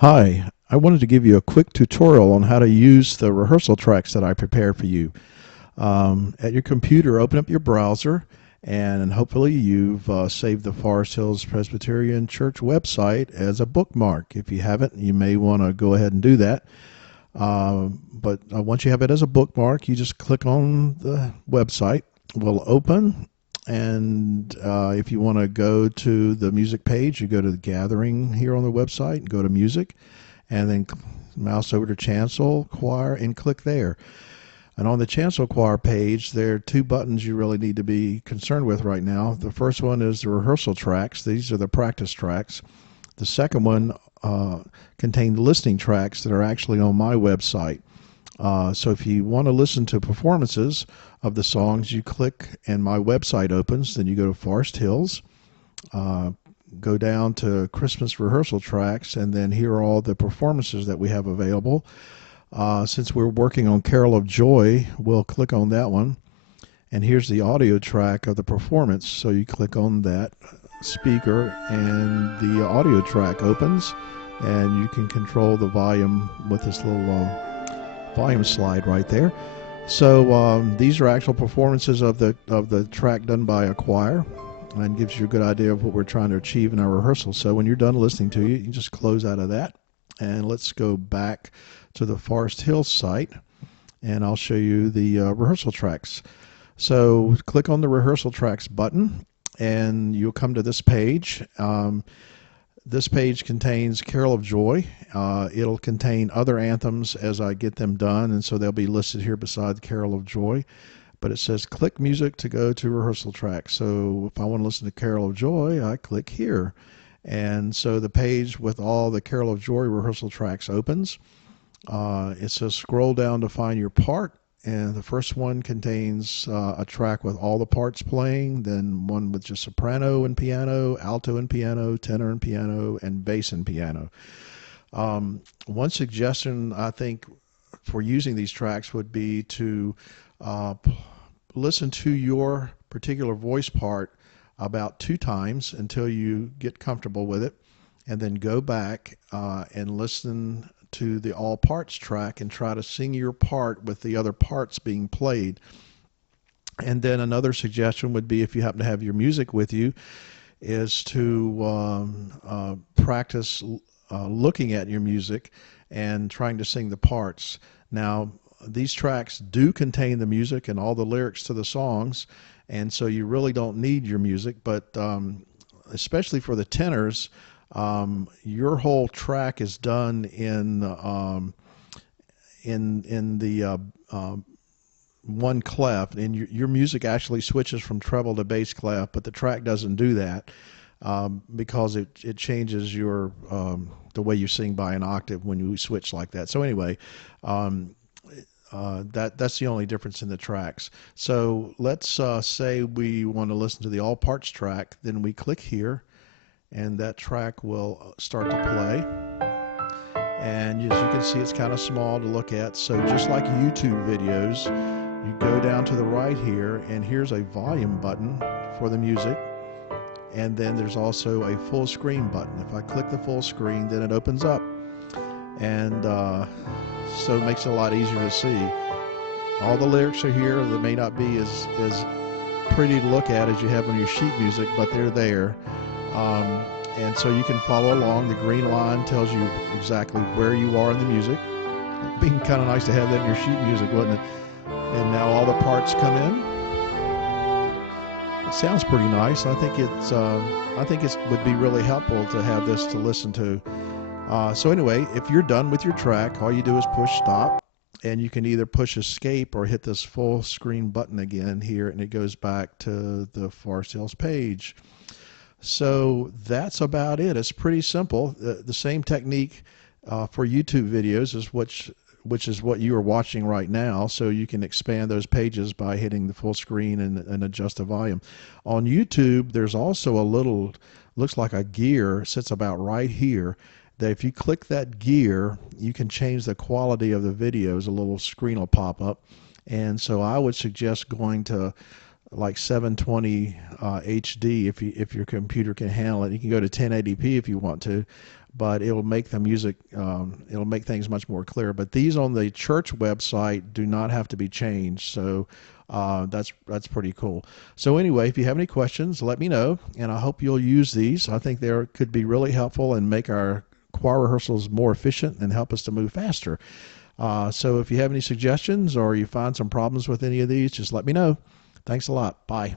Hi, I wanted to give you a quick tutorial on how to use the rehearsal tracks that I prepared for you. At your computer, open up your browser, and hopefully you've saved the Forest Hills Presbyterian Church website as a bookmark. If you haven't, you may want to go ahead and do that. But once you have it as a bookmark, you just click on the website. It will open, and if you want to go to the music page, you go to the gathering here on the website, go to music, and then mouse over to chancel choir and click there. And on the chancel choir page, there are two buttons you really need to be concerned with right now. The first one is the rehearsal tracks. These are the practice tracks. The second one contained listening tracks that are actually on my website. So if you want to listen to performances of the songs, you click and my website opens. Then you go to Forest Hills, go down to Christmas rehearsal tracks, and then here are all the performances that we have available. Since we're working on Carol of Joy, we'll click on that one. And here's the audio track of the performance. So you click on that speaker and the audio track opens, and you can control the volume with this little volume slide right there. So these are actual performances of the track done by a choir, and gives you a good idea of what we're trying to achieve in our rehearsal. So when you're done listening to it, you can just close out of that, and let's go back to the Forest Hills site, and I'll show you the rehearsal tracks. So click on the rehearsal tracks button, and you'll come to this page. This page contains Carol of Joy. It'll contain other anthems as I get them done, and so they'll be listed here beside Carol of Joy. But it says click music to go to rehearsal tracks. So if I want to listen to Carol of Joy, I click here. And so the page with all the Carol of Joy rehearsal tracks opens. It says scroll down to find your part, and the first one contains a track with all the parts playing, then one with just soprano and piano, alto and piano, tenor and piano, and bass and piano. One suggestion I think for using these tracks would be to listen to your particular voice part about 2 times until you get comfortable with it, and then go back and listen to the all parts track and try to sing your part with the other parts being played. And then another suggestion would be, if you happen to have your music with you, is to practice looking at your music and trying to sing the parts. Now, these tracks do contain the music and all the lyrics to the songs, and so you really don't need your music, but especially for the tenors, your whole track is done in the one clef, and your music actually switches from treble to bass clef, but the track doesn't do that because it changes your the way you sing by an octave when you switch like that. So anyway, that's the only difference in the tracks. So let's say we want to listen to the all parts track, then we click here, and that track will start to play. And as you can see, it's kind of small to look at. So just like YouTube videos, you go down to the right here, and here's a volume button for the music. And then there's also a full screen button. If I click the full screen, then it opens up. And so it makes it a lot easier to see. All the lyrics are here. They may not be as pretty to look at as you have on your sheet music, but they're there. And so you can follow along. The green line tells you exactly where you are in the music. It'd be kind of nice to have that in your sheet music, wouldn't it? And now all the parts come in. It sounds pretty nice. I think it would be really helpful to have this to listen to. So anyway, if you're done with your track, all you do is push stop, and you can either push escape or hit this full screen button again here, and it goes back to the Forest Hills page. So that's about it. It's pretty simple. The same technique for YouTube videos is which is what you are watching right now. So you can expand those pages by hitting the full screen and adjust the volume. On YouTube, there's also a little, looks like a gear, sits about right here, that if you click that gear, you can change the quality of the videos. A little screen will pop up. And so I would suggest going to like 720 HD if your computer can handle it. You can go to 1080p if you want to. but it'll make the music, it'll make things much more clear. But these on the church website do not have to be changed. So that's pretty cool. So anyway, if you have any questions, let me know, and I hope you'll use these. I think they could be really helpful and make our choir rehearsals more efficient and help us to move faster. So if you have any suggestions or you find some problems with any of these, just let me know. Thanks a lot. Bye.